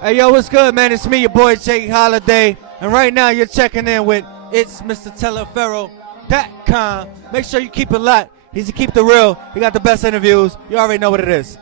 Hey, yo, what's good, man? It's me, your boy, j.holiday. And right now, you're checking in with It's Mr. Taliaferro.com. Make sure you keep it locked. He's keep the real. He got the best interviews. You already know what it is.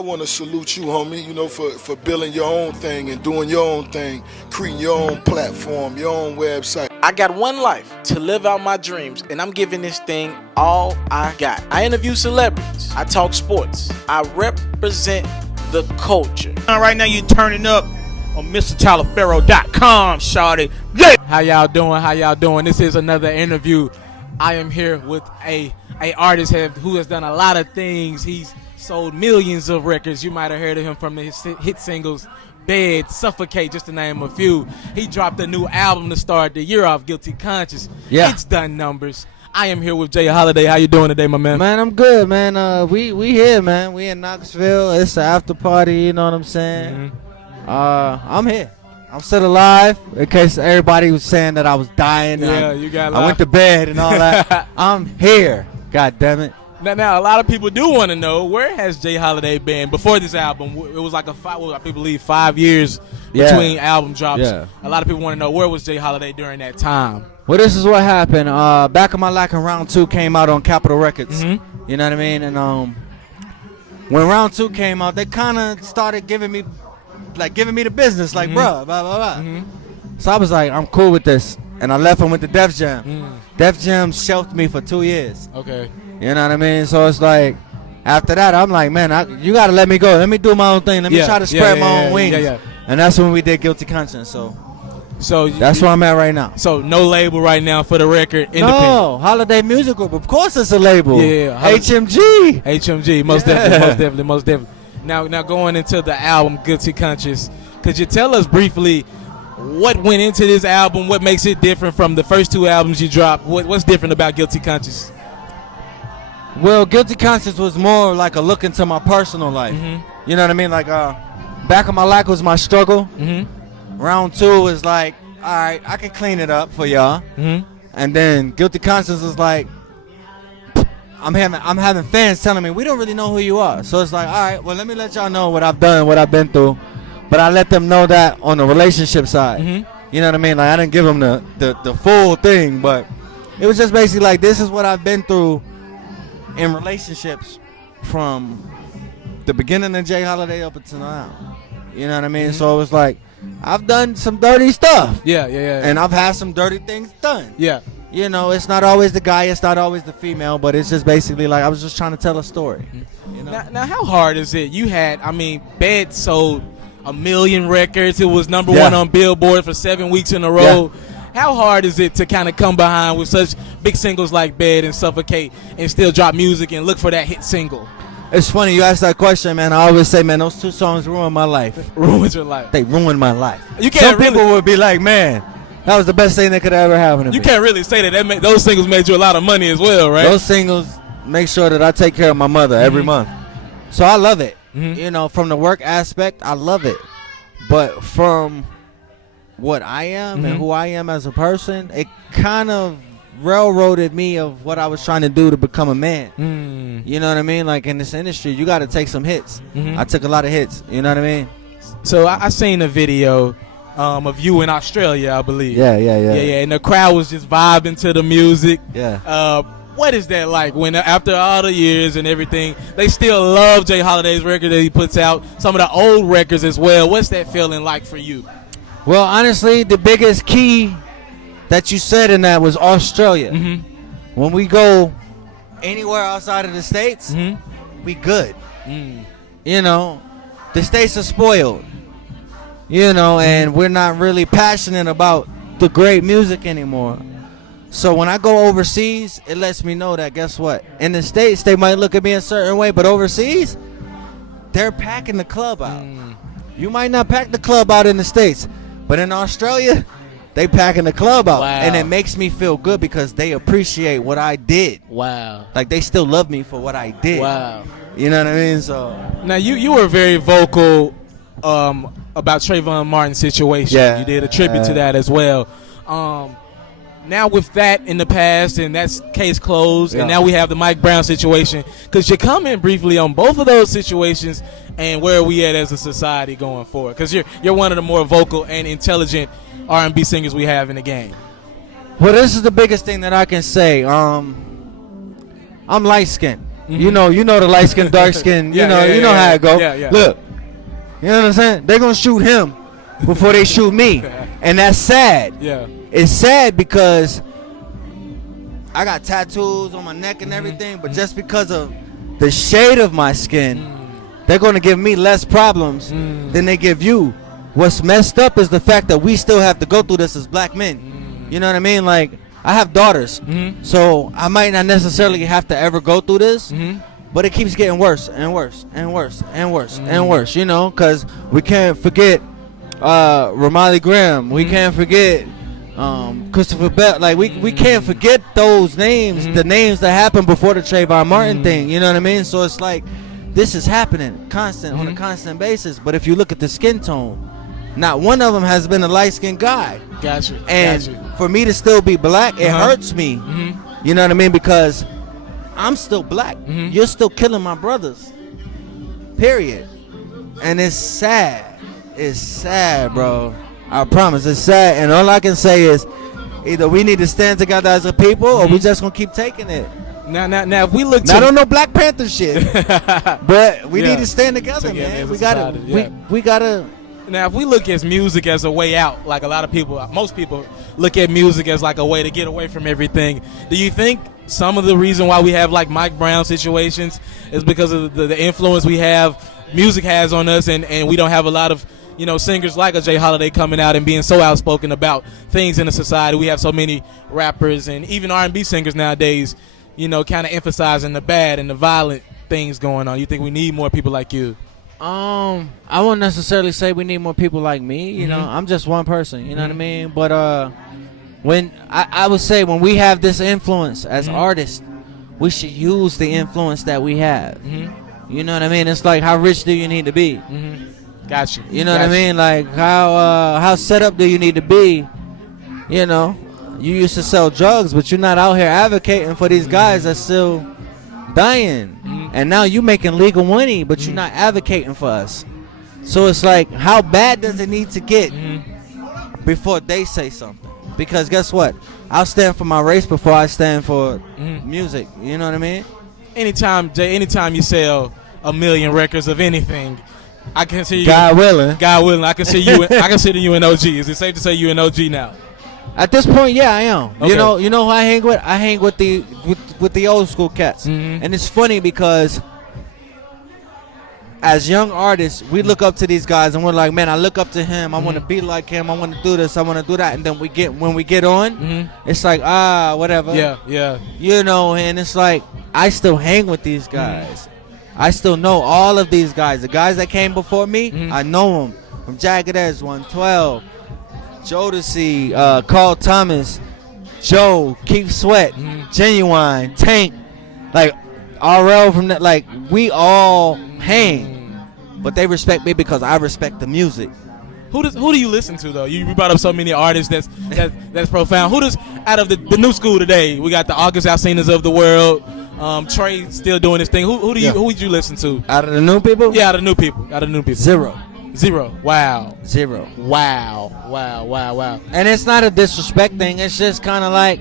I want to salute you, homie, you know, for building your own thing and doing your own thing, creating your own platform, your own website. I got one life to live out my dreams, and I'm giving this thing all I got. I interview celebrities. I talk sports. I represent the culture. Right now, you're turning up on MrTaliaferro.com, shawty. Yeah. How y'all doing? How y'all doing? This is another interview. I am here with a artist who has done a lot of things. He's sold millions of records. You might have heard of him from his hit singles Bed, Suffocate, just to name a few. He dropped a new album to start the year off, Guilty Conscious. Yeah. It's done numbers. I am here with j.holiday. How you doing today, my man? Man, I'm good, man. We here, man. We in Knoxville. It's the after party, you know what I'm saying? Mm-hmm. I'm here. I'm still alive, in case everybody was saying that I was dying. Yeah, you got I went to bed and all that. I'm here. God damn it. Now, a lot of people do want to know, where has j.holiday been before this album? It was like I believe 5 years between album drops. Yeah. A lot of people want to know, where was j.holiday during that time? Well, this is what happened. Back in My Life in Round 2 came out on Capitol Records. Mm-hmm. You know what I mean? And when Round 2 came out, they kind of started giving me the business, like, bruh, blah, blah, blah. Mm-hmm. So I was like, I'm cool with this. And I left and went to Def Jam. Def Jam shelved me for 2 years. Okay. You know what I mean? So it's like, after that, I'm like, man, you got to let me go. Let me do my own thing. Let me try to spread my own wings. Yeah. And that's when we did Guilty Conscience. So that's where I'm at right now. So no label right now for the record. Independent. No, Holiday Music Group. Of course it's a label. Yeah. HMG. Most definitely. Now going into the album Guilty Conscious, could you tell us briefly what went into this album? What makes it different from the first two albums you dropped? What's different about Guilty Conscious? Well, Guilty Conscience was more like a look into my personal life. Mm-hmm. You know what I mean? Like, Back in My Life was my struggle. Mm-hmm. Round 2 was like, all right, I can clean it up for y'all. Mm-hmm. And then Guilty Conscience was like, I'm having fans telling me we don't really know who you are. So it's like, all right, well, let me let y'all know what I've done, what I've been through. But I let them know that on the relationship side. Mm-hmm. You know what I mean? Like, I didn't give them the full thing, but it was just basically like, this is what I've been through in relationships from the beginning of j.holiday up until now. You know what I mean? Mm-hmm. So it was like, I've done some dirty stuff. Yeah. And I've had some dirty things done. Yeah. You know, it's not always the guy, it's not always the female, but it's just basically like I was just trying to tell a story. You know? Now how hard is it? You had, Bed sold 1 million records. It was number one on Billboard for 7 weeks in a row. Yeah. How hard is it to kind of come behind with such big singles like Bed and Suffocate and still drop music and look for that hit single? It's funny you asked that question, man. I always say, man, those 2 songs ruined my life. Ruined your life. They ruined my life. Some people would be like, man, that was the best thing that could ever happen to me. You can't really say that those singles made you a lot of money as well, right? Those singles make sure that I take care of my mother every month. So I love it. You know, from the work aspect, I love it. But from what I am and who I am as a person, it kind of railroaded me of what I was trying to do to become a man. You know what I mean? Like, in this industry, you got to take some hits. I took a lot of hits. You know what I mean? So I seen a video of you in Australia, I believe. Yeah. And the crowd was just vibing to the music. Yeah. What is that like when, after all the years and everything, they still love j.holiday's record that he puts out, some of the old records as well? What's that feeling like for you? Well, honestly, the biggest key that you said in that was Australia. When we go anywhere outside of the States, we good. You know, the States are spoiled. You know, and we're not really passionate about the great music anymore. So when I go overseas, it lets me know that, guess what? In the States, they might look at me a certain way, but overseas, they're packing the club out. You might not pack the club out in the States, but in Australia, they packing the club out. Wow. And it makes me feel good because they appreciate what I did. Wow. Like, they still love me for what I did. Wow. You know what I mean? So now you were very vocal about Trayvon Martin's situation. Yeah. You did a tribute to that as well. now with that in the past, and that's case closed, and Yeah. now we have the Mike Brown situation. Could you comment briefly on both of those situations and where are we at as a society going forward? Because you're one of the more vocal and intelligent R&B singers we have in the game. Well, this is the biggest thing that I can say. I'm light skinned. You know the light skin, dark skin. You know how it go. Yeah. Look, you know what I'm saying? They're gonna shoot him before they shoot me, and that's sad. Yeah. It's sad because I got tattoos on my neck and everything, but just because of the shade of my skin, they're gonna give me less problems than they give you. What's messed up is the fact that we still have to go through this as black men. You know what I mean? Like, I have daughters, so I might not necessarily have to ever go through this, but it keeps getting worse and worse and worse and worse and worse, you know, because we can't forget Ramali Graham. We can't forget Christopher Bell. Like, we can't forget those names, the names that happened before the Trayvon Martin thing, you know what I mean? So it's like, this is happening on a constant basis, but if you look at the skin tone, not one of them has been a light-skinned guy. Gotcha. And for me to still be black, it hurts me. You know what I mean? Because I'm still black. You're still killing my brothers. Period. And it's sad. It's sad, bro. I promise. It's sad. And all I can say is either we need to stand together as a people or we just going to keep taking it. Now, if we look I don't know Black Panther shit. But we need to stand together, Together man. as We a got society, to. yeah. We got to. Now, if we look at music as a way out, like a lot of people, most people look at music as like a way to get away from everything. Do you think some of the reason why we have like Mike Brown situations is because of the influence music has on us, and we don't have a lot of, you know, singers like a j.holiday coming out and being so outspoken about things in the society? We have so many rappers and even R&B singers nowadays, you know, kind of emphasizing the bad and the violent things going on. You think we need more people like you? I won't necessarily say we need more people like me. You know, I'm just one person. You know what I mean? But when I would say when we have this influence as artists, we should use the influence that we have. You know what I mean? It's like, how rich do you need to be? Gotcha. You know what I mean? Like, how set up do you need to be? You know, you used to sell drugs, but you're not out here advocating for these guys that's still dying. And now you making legal money, but you're not advocating for us. So it's like, how bad does it need to get before they say something? Because guess what? I'll stand for my race before I stand for music. You know what I mean? Anytime you sell 1 million records of anything, I can see you. God willing. I can see you. I consider you an OG. Is it safe to say you an OG now? At this point, yeah, I am. Okay. You know who I hang with? I hang with the old school cats. And it's funny because as young artists, we look up to these guys and we're like, man, I look up to him. I want to be like him. I want to do this. I want to do that. And then when we get on, it's like, whatever. Yeah. You know, and it's like, I still hang with these guys. I still know all of these guys. The guys that came before me, I know them. From Jagged Edge, 112. Jodeci, Carl Thomas, Joe, Keith Sweat, Genuine, Tank, like RL from that. Like, we all hang, but they respect me because I respect the music. Who do you listen to though? You brought up so many artists that's profound. Who does, out of the new school today? We got the August Alsinas of the world. Trey still doing his thing. Who would you listen to? Out of the new people? Yeah, out of the new people. Zero. Wow. Zero. Wow. And it's not a disrespect thing. It's just kind of like,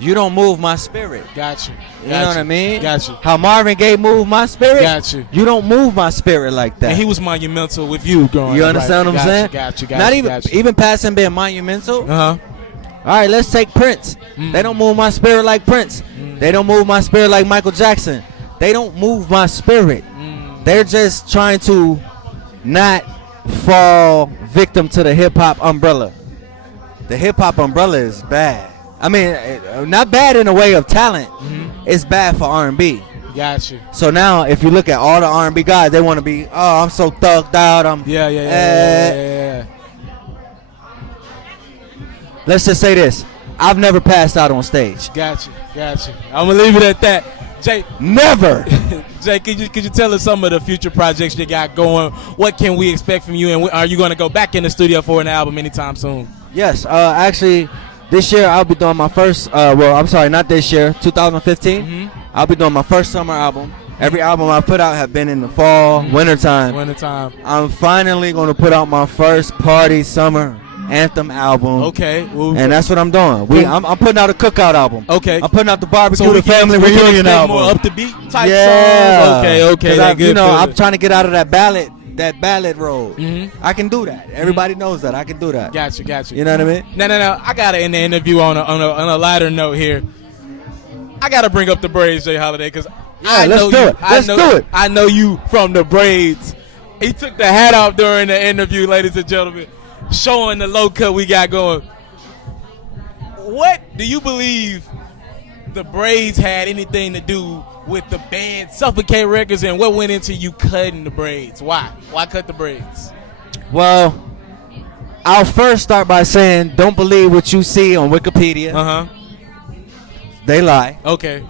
you don't move my spirit. Gotcha. You know what I mean? Gotcha. How Marvin Gaye moved my spirit? Gotcha. You don't move my spirit like that. And he was monumental with you growing up. You understand what I'm saying? Gotcha. Not even past him being monumental. Uh-huh. All right, let's take Prince. They don't move my spirit like Prince. They don't move my spirit like Michael Jackson. They don't move my spirit. They're just trying to not fall victim to the hip-hop umbrella. The hip-hop umbrella is bad. I mean, not bad in a way of talent. It's bad for R&B. Gotcha. So now, if you look at all the R&B guys, they want to be, I'm so thugged out. Yeah. Let's just say this. I've never passed out on stage. Gotcha. I'm going to leave it at that. Jay. Never. Jay, could you tell us some of the future projects you got going? What can we expect from you? And are you going to go back in the studio for an album anytime soon? Yes. Actually, This year I'll be doing my first. I'm sorry, not this year. 2015. Mm-hmm. I'll be doing my first summer album. Every album I put out have been in the fall, wintertime. I'm finally going to put out my first party summer anthem album. Okay. And that's what I'm doing. I'm putting out a cookout album. Okay. I'm putting out the barbecue, the family reunion album. More up to beat type songs. Okay. I'm trying to get out of that ballad road. Mm-hmm. I can do that. Everybody knows that. I can do that. Gotcha. You know what I mean? No. I got to end the interview on a lighter note here. I got to bring up the braids, J.Holiday, because let's do it. I know you from the braids. He took the hat off during the interview, ladies and gentlemen, showing the low cut we got going. What do you believe the braids had anything to do with the band Suffocate Records, and what went into you cutting the braids? Why cut the braids? Well, I'll first start by saying don't believe what you see on Wikipedia. They lie. Okay.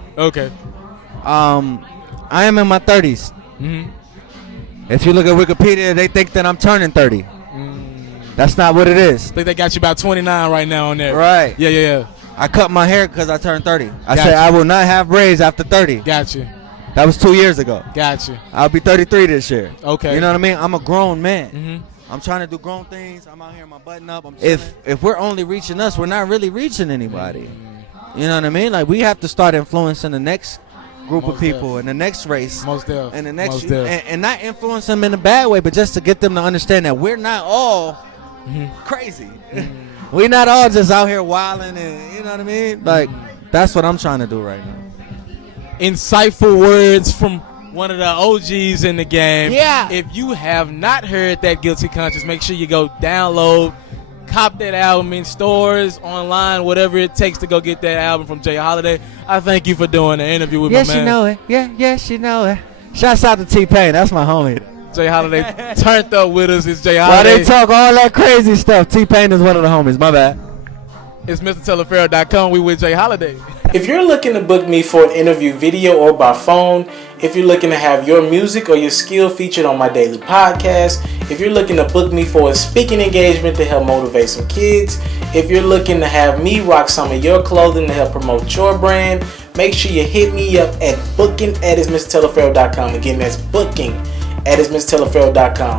I am in my 30s. Mm-hmm. If you look at Wikipedia, they think that I'm turning 30. That's not what it is. I think they got you about 29 right now on there. Right. Yeah. I cut my hair because I turned 30. I said I will not have braids after 30. Gotcha. That was 2 years ago. Gotcha. I'll be 33 this year. Okay. You know what I mean? I'm a grown man. Mm-hmm. I'm trying to do grown things. I'm out here in my button up. If we're only reaching us, we're not really reaching anybody. You know what I mean? Like, we have to start influencing the next group of people and the next race. Most definitely. And the next and not influence them in a bad way, but just to get them to understand that we're not all crazy. We're not all just out here wilding, and you know what I mean? Like, that's what I'm trying to do right now. Insightful words from one of the OGs in the game. Yeah. If you have not heard that Guilty Conscience, make sure you go download, cop that album in stores, online, whatever it takes to go get that album from J.Holiday. I thank you for doing the interview with my man. Yes, you know it. Yes, you know it. Shouts out to T-Pain. That's my homie. J.Holiday turned up with us. It's J.Holiday. While they talk all that crazy stuff, T-Pain is one of the homies. My bad. It's MrTaliaferro.com. We with J.Holiday. If you're looking to book me for an interview video or by phone, if you're looking to have your music or your skill featured on my daily podcast, if you're looking to book me for a speaking engagement to help motivate some kids, if you're looking to have me rock some of your clothing to help promote your brand, make sure you hit me up at booking@MrTaliaferro.com. Again, that's booking@MrTaliaferro.com.